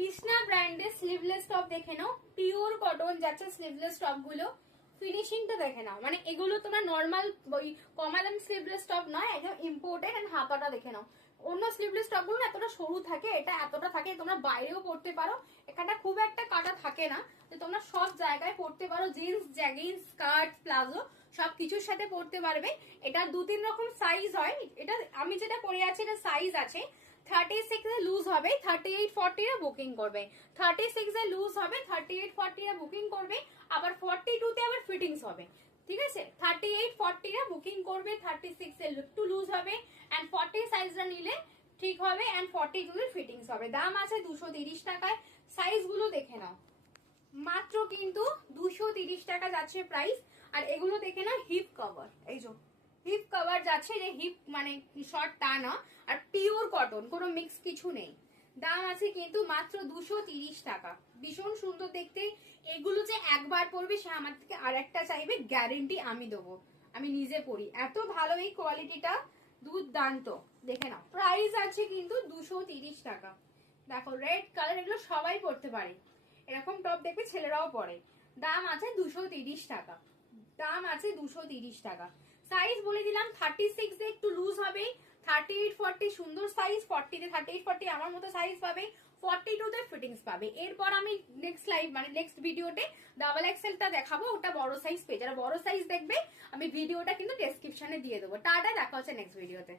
কৃষ্ণা ব্র্যান্ডের sleeveless top দেখে নাও, pure cotton যাচ্ছে স্লিভলেস টপ গুলো। ফিনিশিংটা দেখে নাও, মানে এগুলো তোমার নর্মাল ওই কমালাম স্লিভলেস টপ নয়, একদম ইম্পোর্টেড। এন্ড হাতাটা দেখে নাও, অন্য স্লিভলেস টপ গুলো এতটা সরু থাকে, এটা এতটা থাকে, তোমরা বাইরেও পড়তে পারো। এখানটা খুব একটা কাটা থাকে না, যে তোমরা সব জায়গায় পড়তে পারো। জিন্স, জ্যাগিন্স, স্কার্ট, প্লাজো সবকিছুর সাথে পড়তে পারবে। এটা 2-3 রকম সাইজ হয়। এটা আমি যেটা পরে আছি এটা সাইজ আছে 36 এ লুজ হবে, 38-40 এ বুকিং করবে। 36 এ লুজ হবে, 38-40 এ বুকিং করবে। আবার 42 তে আবার ফিটিংস হবে। ঠিক আছে, 38-40 এ বুকিং করবে, 36 এ একটু লুজ হবে এন্ড 40 সাইজটা নিলে ঠিক হবে এন্ড 42 এর ফিটিংস হবে। দাম আছে 230 টাকায়। সাইজ গুলো দেখে নাও, মাত্র কিন্তু 230 টাকা যাচ্ছে প্রাইস। আর এগুলো দেখে নাও হিপ কভার, এই যে হিপ কভার যাচ্ছে, যে হিপ মানে শর্ট টা না, আর পিওর কটন, কোনো মিক্স কিছু নেই। দাম আছে কিন্তু মাত্র 230 টাকা। ভীষণ সুন্দর দেখতে। এগুলো যে একবার পরবে সে আমার থেকে আর একটা চাইবে, গ্যারেন্টি আমি দেবো। আমি নিজে পরি, এত ভালো এই কোয়ালিটিটা, দুর্দান্ত। দেখে নাও, প্রাইস আছে কিন্তু 230 টাকা। দেখো রেড কালার, এগুলো সবাই পরতে পারে। এরকম টপ দেখবে ছেলেরাও পরে। দাম আছে 230 টাকা। দাম আছে 230 টাকা। সাইজ বলে দিলাম, 36 এ একটু লুজ হবে, 38-40 সুন্দর সাইজ, 40 তে 38-40 আমার মতো সাইজ পাবে, 42 তে ফিটিংস পাবে। এরপর আমি নেক্সট লাইভ মানে নেক্সট ভিডিওতে ডাবল এক্সেল টা দেখাবো, ওটা বড় সাইজ পেয়ে। যারা বড় সাইজ দেখবে আমি ভিডিওটা কিন্তু ডেসক্রিপশনে দিয়ে দেবো। টাটা, দেখা হচ্ছে নেক্সট ভিডিওতে।